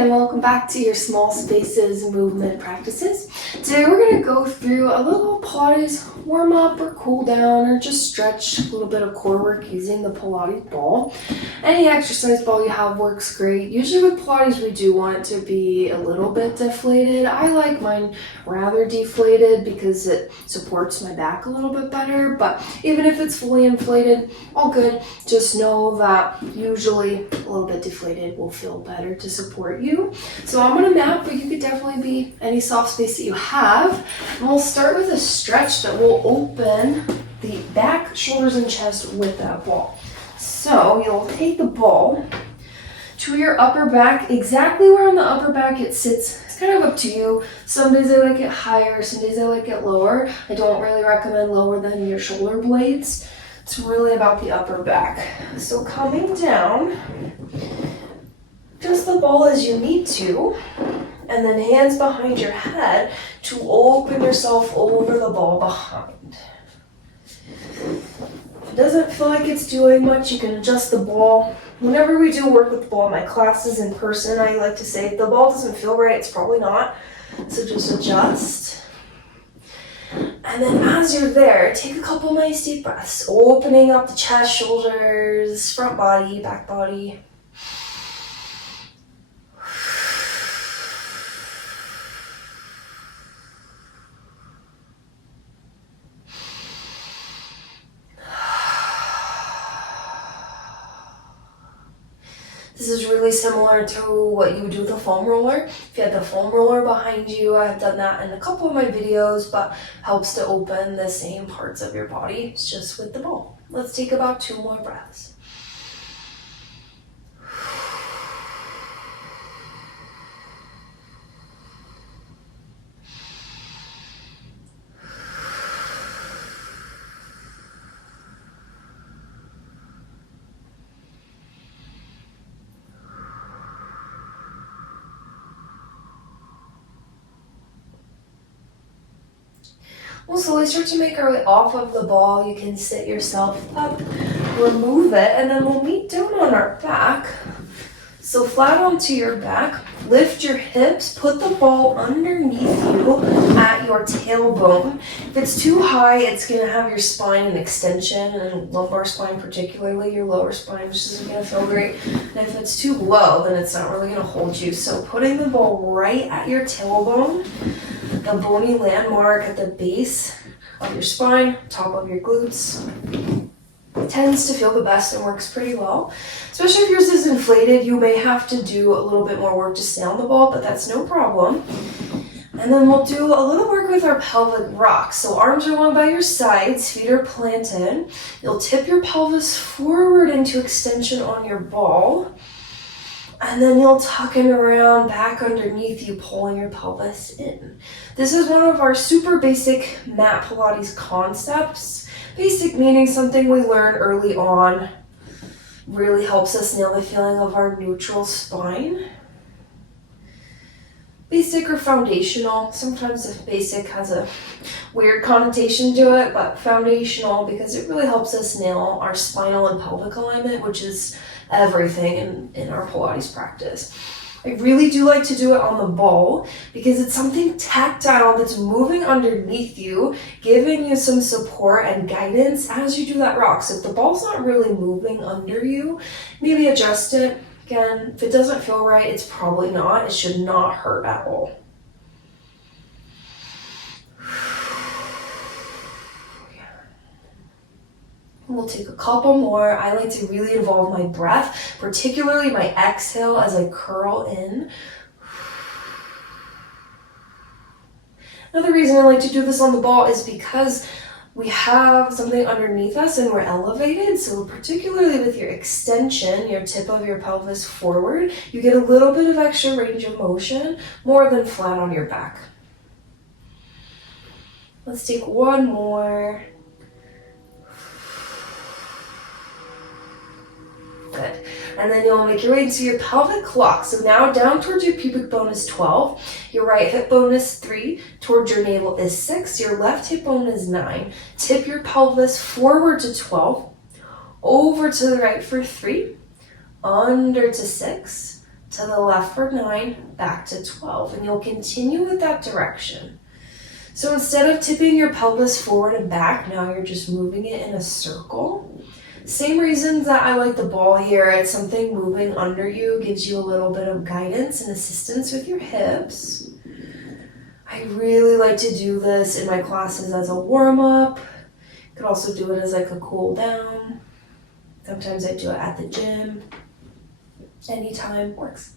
and welcome back to your small spaces movement practices. Today we're going to go through a little Pilates warm up or cool down or just stretch, a little bit of core work using the Pilates ball. Any exercise ball you have works great. Usually with Pilates we do want it to be a little bit deflated. I like mine rather deflated because it supports my back a little bit better, but even if it's fully inflated, all good. Just know that usually a little bit deflated will feel better to support you. So I'm going to map, but you could definitely be any soft space that you have. And we'll start with a stretch that will open the back, shoulders, and chest with that ball. So you'll take the ball to your upper back, exactly where on the upper back it sits. It's kind of up to you. Some days I like it higher, some days I like it lower. I don't really recommend lower than your shoulder blades. It's really about the upper back. So coming down, just the ball as you need to, and then hands behind your head to open yourself over the ball behind. If it doesn't feel like it's doing much, you can adjust the ball. Whenever we do work with the ball in my classes in person, I like to say if the ball doesn't feel right, it's probably not. So just adjust. And then as you're there, take a couple nice deep breaths, opening up the chest, shoulders, front body, back body. This is really similar to what you would do with a foam roller. If you had the foam roller behind you, I have done that in a couple of my videos, but helps to open the same parts of your body. It's just with the ball. Let's take about 2 more breaths. We'll slowly start to make our way off of the ball. You can sit yourself up, remove it, and then we'll meet down on our back. So flat onto your back, lift your hips, put the ball underneath you at your tailbone. If it's too high, it's going to have your spine in extension, and lumbar spine particularly, your lower spine just isn't going to feel great. And if it's too low, then it's not really going to hold you. So putting the ball right at your tailbone, the bony landmark at the base of your spine, top of your glutes, tends to feel the best and works pretty well. Especially if yours is inflated, you may have to do a little bit more work to stay on the ball, but that's no problem. And then we'll do a little work with our pelvic rocks. So arms are along by your sides, feet are planted. You'll tip your pelvis forward into extension on your ball. And then you'll tuck it around back underneath you, pulling your pelvis in. This is one of our super basic mat Pilates concepts. Basic meaning something we learn early on. Really helps us nail the feeling of our neutral spine. Basic or foundational. Sometimes basic has a weird connotation to it, but foundational because it really helps us nail our spinal and pelvic alignment, which is everything in our Pilates practice. I really do like to do it on the ball because it's something tactile that's moving underneath you, giving you some support and guidance as you do that rock. So if the ball's not really moving under you, maybe adjust it. Again, if it doesn't feel right, it's probably not. It should not hurt at all. We'll take a couple more. I like to really involve my breath, particularly my exhale as I curl in. Another reason I like to do this on the ball is because we have something underneath us and we're elevated. So particularly with your extension, your tip of your pelvis forward, you get a little bit of extra range of motion, more than flat on your back. Let's take one more. Good. And then you'll make your way into your pelvic lock. So now down towards your pubic bone is 12. Your right hip bone is 3. Towards your navel is 6. Your left hip bone is 9. Tip your pelvis forward to 12. Over to the right for 3. Under to 6. to the left for 9, back to 12. And you'll continue with that direction. So instead of tipping your pelvis forward and back, now you're just moving it in a circle. Same reasons that I like the ball here. It's something moving under you, gives you a little bit of guidance and assistance with your hips. I really like to do this in my classes as a warm-up. You could also do it as like a cool down. Sometimes I do it at the gym. Anytime works.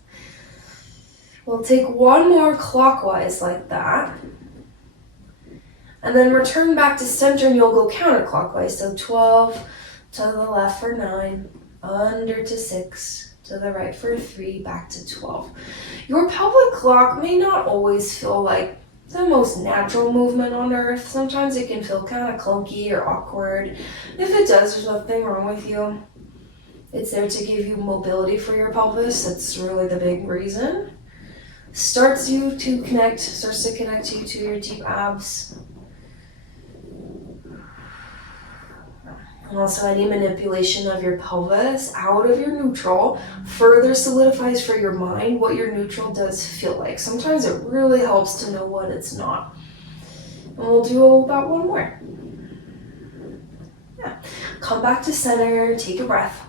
We'll take one more clockwise like that. And then return back to center and you'll go counterclockwise. So 12 to the left for 9, under to 6, to the right for 3, back to 12. Your pelvic clock may not always feel like the most natural movement on earth. Sometimes it can feel kind of clunky or awkward. If it does, there's nothing wrong with you. It's there to give you mobility for your pelvis. That's really the big reason. Starts to connect you to your deep abs. And also any manipulation of your pelvis out of your neutral further solidifies for your mind what your neutral does feel like. Sometimes it really helps to know what it's not. And we'll do about one more. Yeah. Come back to center, take a breath.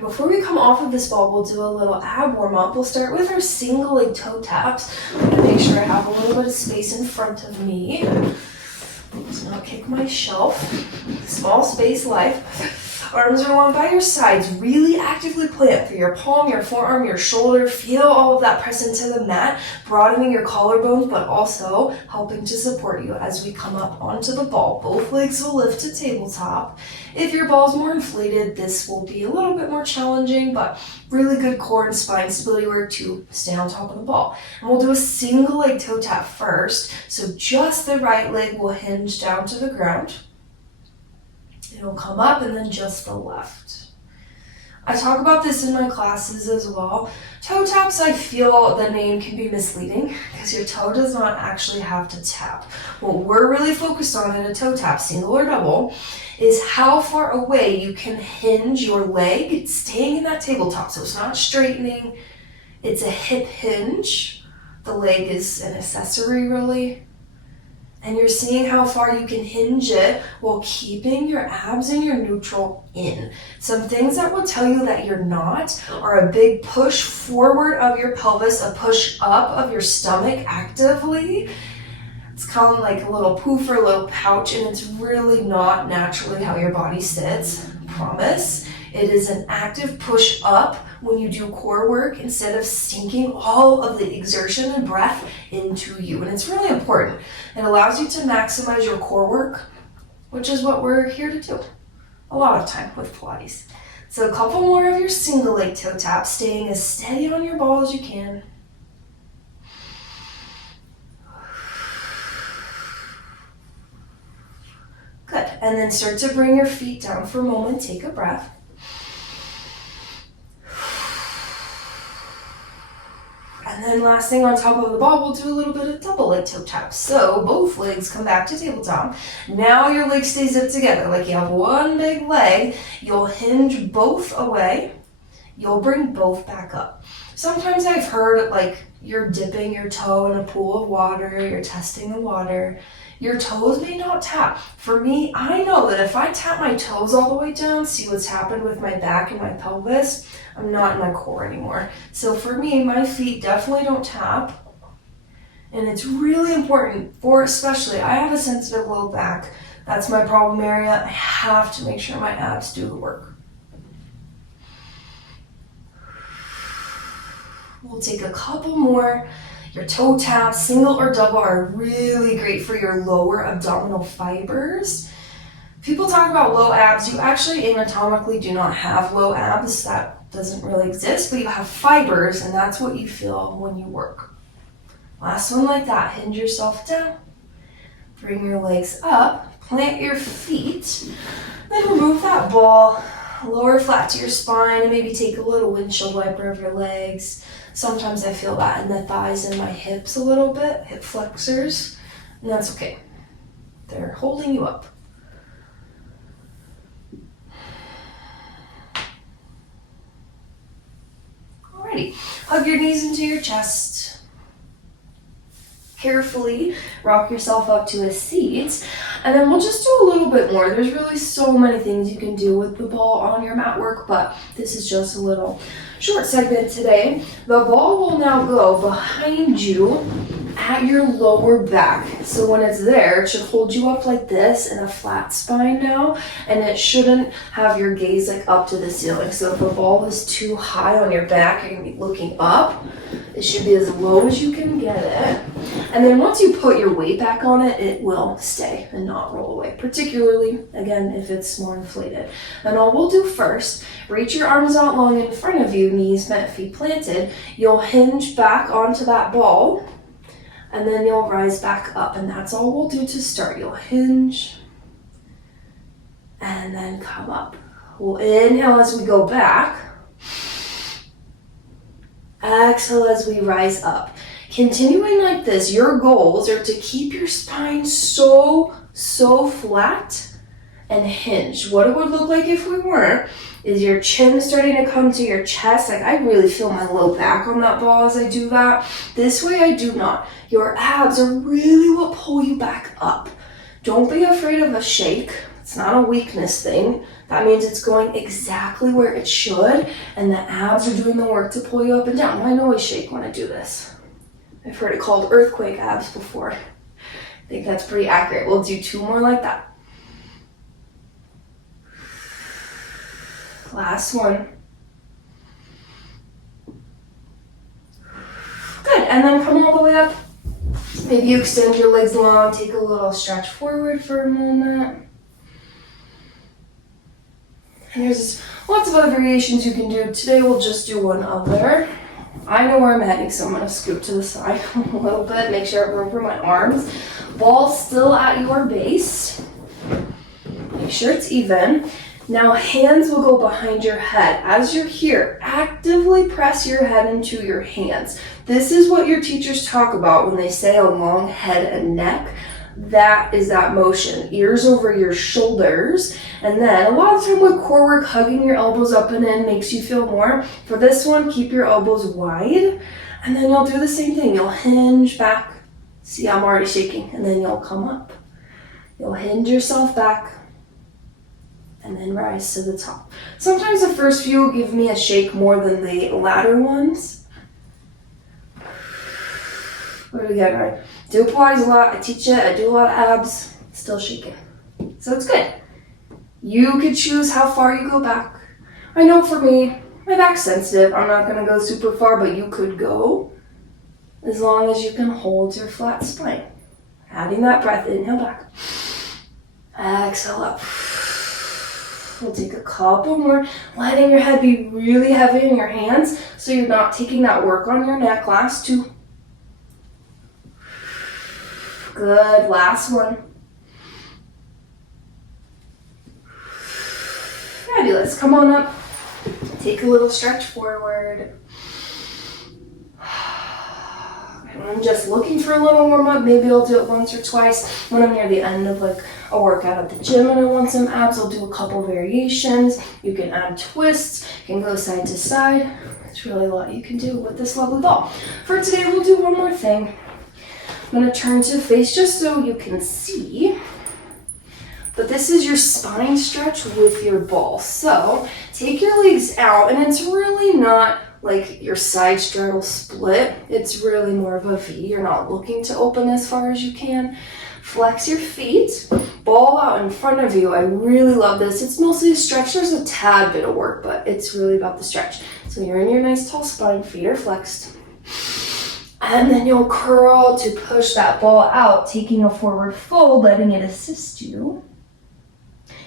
Before we come off of this ball, we'll do a little ab warm up. We'll start with our single leg toe taps. I'm gonna make sure I have a little bit of space in front of me. Let's not kick my shelf. Small space life. Arms are along by your sides. Really actively plant through your palm, your forearm, your shoulder. Feel all of that press into the mat, broadening your collarbones, but also helping to support you as we come up onto the ball. Both legs will lift to tabletop. If your ball's more inflated, this will be a little bit more challenging, but really good core and spine stability work to stay on top of the ball. And we'll do a single leg toe tap first. So just the right leg will hinge down to the ground. It'll come up and then just the left. I talk about this in my classes as well. Toe taps, I feel the name can be misleading because your toe does not actually have to tap. What we're really focused on in a toe tap, single or double, is how far away you can hinge your leg staying in that tabletop. So it's not straightening, it's a hip hinge. The leg is an accessory really. And you're seeing how far you can hinge it while keeping your abs and your neutral in. Some things that will tell you that you're not are a big push forward of your pelvis, a push up of your stomach actively. It's kind of like a little poof or a little pouch, and it's really not naturally how your body sits, I promise. It is an active push up when you do core work instead of sinking all of the exertion and breath into you. And it's really important. It allows you to maximize your core work, which is what we're here to do a lot of time with Pilates. So a couple more of your single leg toe taps, staying as steady on your ball as you can. Good. And then start to bring your feet down for a moment. Take a breath. And then last thing on top of the ball, we'll do a little bit of double leg toe taps. So both legs come back to tabletop. Now your leg stays up together. Like you have one big leg. You'll hinge both away. You'll bring both back up. Sometimes I've heard like you're dipping your toe in a pool of water. You're testing the water. Your toes may not tap. For me, I know that if I tap my toes all the way down, see what's happened with my back and my pelvis, I'm not in my core anymore. So for me, my feet definitely don't tap. And it's really important for especially, I have a sensitive low back. That's my problem area. I have to make sure my abs do the work. We'll take a couple more. Your toe taps, single or double, are really great for your lower abdominal fibers. People talk about low abs. You actually anatomically do not have low abs. That doesn't really exist, but you have fibers, and that's what you feel when you work. Last one like that. Hinge yourself down. Bring your legs up. Plant your feet. Then remove that ball. Lower flat to your spine, and maybe take a little windshield wiper of your legs. Sometimes I feel that in the thighs and my hips a little bit, hip flexors, and that's okay. They're holding you up. Alrighty, hug your knees into your chest. Carefully rock yourself up to a seat, and then we'll just do a little bit more. There's really so many things you can do with the ball on your mat work, but this is just a little short segment today. The ball will now go behind you at your lower back. So when it's there, it should hold you up like this in a flat spine now, and it shouldn't have your gaze like up to the ceiling. So if the ball is too high on your back, you're gonna be looking up. It should be as low as you can get it. And then once you put your weight back on it, it will stay and not roll away, particularly, again, if it's more inflated. And all we'll do first, reach your arms out long in front of you, knees bent, feet planted. You'll hinge back onto that ball, and then you'll rise back up. And that's all we'll do to start. You'll hinge, and then come up. We'll inhale as we go back. Exhale as we rise up. Continuing like this, your goals are to keep your spine so flat and hinged. What it would look like if we weren't is your chin starting to come to your chest. Like I really feel my low back on that ball as I do that. This way I do not. Your abs are really what pull you back up. Don't be afraid of a shake. It's not a weakness thing. That means it's going exactly where it should, and the abs are doing the work to pull you up and down. Mine always shake when I do this. I've heard it called earthquake abs before. I think that's pretty accurate. We'll do 2 more like that. Last one. Good, and then come all the way up. Maybe you extend your legs long, take a little stretch forward for a moment. And there's lots of other variations you can do. Today we'll just do one other. I know where I'm heading, so I'm going to scoot to the side a little bit, make sure I have room for my arms. Ball still at your base. Make sure it's even. Now hands will go behind your head. As you're here, actively press your head into your hands. This is what your teachers talk about when they say a long head and neck. That is that motion. Ears over your shoulders. And then a lot of time with core work, hugging your elbows up and in makes you feel more. For this one, keep your elbows wide. And then you'll do the same thing. You'll hinge back. See, I'm already shaking. And then you'll come up. You'll hinge yourself back. And then rise to the top. Sometimes the first few will give me a shake more than the latter ones. But again, I do Pilates a lot, I teach it, I do a lot of abs, still shaking. So it's good. You could choose how far you go back. I know for me, my back's sensitive. I'm not gonna go super far, but you could go as long as you can hold your flat spine. Adding that breath, inhale back. Exhale up. We'll take a couple more, letting your head be really heavy in your hands so you're not taking that work on your neck. Last 2. Good, last one. Fabulous, come on up. Take a little stretch forward. When I'm just looking for a little warm up, maybe I'll do it once or twice. When I'm near the end of like a workout at the gym and I want some abs, I'll do a couple variations. You can add twists, you can go side to side. There's really a lot you can do with this lovely ball. For today, we'll do one more thing. I'm gonna turn to face just so you can see. But this is your spine stretch with your ball. So take your legs out, and it's really not like your side straddle split. It's really more of a V. You're not looking to open as far as you can. Flex your feet, ball out in front of you. I really love this. It's mostly a stretch. There's a tad bit of work, but it's really about the stretch. So you're in your nice tall spine, feet are flexed. And then you'll curl to push that ball out, taking a forward fold, letting it assist you.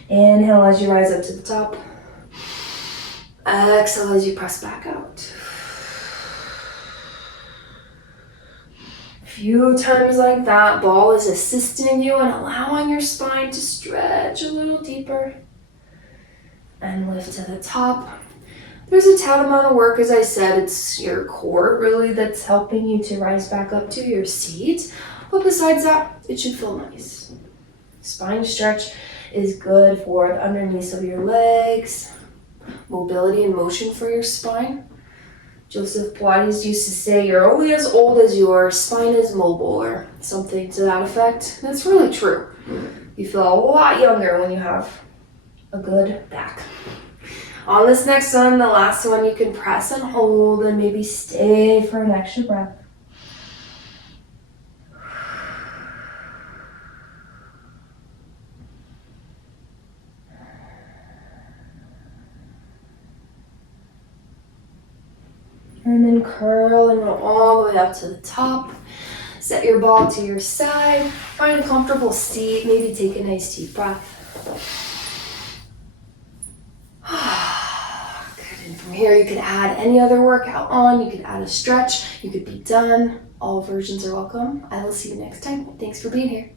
Inhale as you rise up to the top. Exhale as you press back out. A few times like that, ball is assisting you and allowing your spine to stretch a little deeper. And lift to the top. There's a tad amount of work, as I said. It's your core really that's helping you to rise back up to your seat. But besides that, it should feel nice. Spine stretch is good for the underneath of your legs, mobility and motion for your spine. Joseph Pilates used to say you're only as old as your spine is mobile, or something to that effect. That's really true. You feel a lot younger when you have a good back. On this next one, the last one, you can press and hold and maybe stay for an extra breath. And then curl and go all the way up to the top. Set your ball to your side. Find a comfortable seat. Maybe take a nice deep breath. Good. And from here, you could add any other workout on. You could add a stretch. You could be done. All versions are welcome. I will see you next time. Thanks for being here.